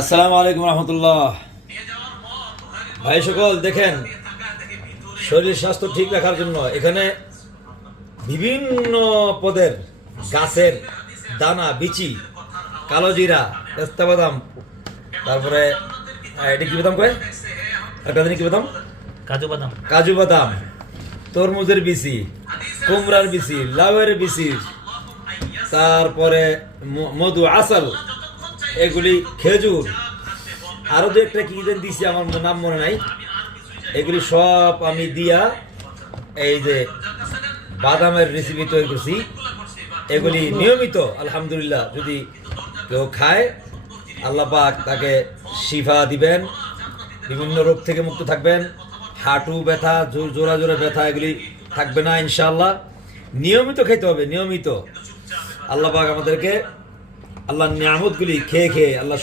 আসসালামু আলাইকুম রহমতুল্লাহ। ভাই সকল দেখেন, শরীর স্বাস্থ্য ঠিক রাখার জন্য এখানে বিভিন্ন পদের গাছের দানা, বিচি, কালো জিরা, পেস্তা বাদাম, তারপরে এটা কি বাদাম কয়, একটা দিন কি বাদাম, কাজু বাদাম, তরমুজের বিচি, কুমড়ার বিচি, লাউয়ের বিচি, তারপরে মধু, আসাল, এগুলি খেজুর, আরো দু একটা কি যেন দিছি, আমার নাম মনে নাই। এগুলি সব আমি দিয়া এই যে বাদামের রেসিপি তৈরি করছি। এগুলি নিয়মিত আলহামদুলিল্লাহ যদি কেউ খায়, আল্লাহ পাক তাকে শিফা দিবেন, বিভিন্ন রোগ থেকে মুক্ত থাকবেন, হাঁটু ব্যথা, জোড়া জোড়া ব্যথা এগুলি থাকবে না ইনশাআল্লাহ। নিয়মিত খেতে হবে, নিয়মিত। আল্লাহ পাক আমাদেরকে আল্লাহর নিয়ামতগুলি খেয়ে খেয়ে আল্লাহ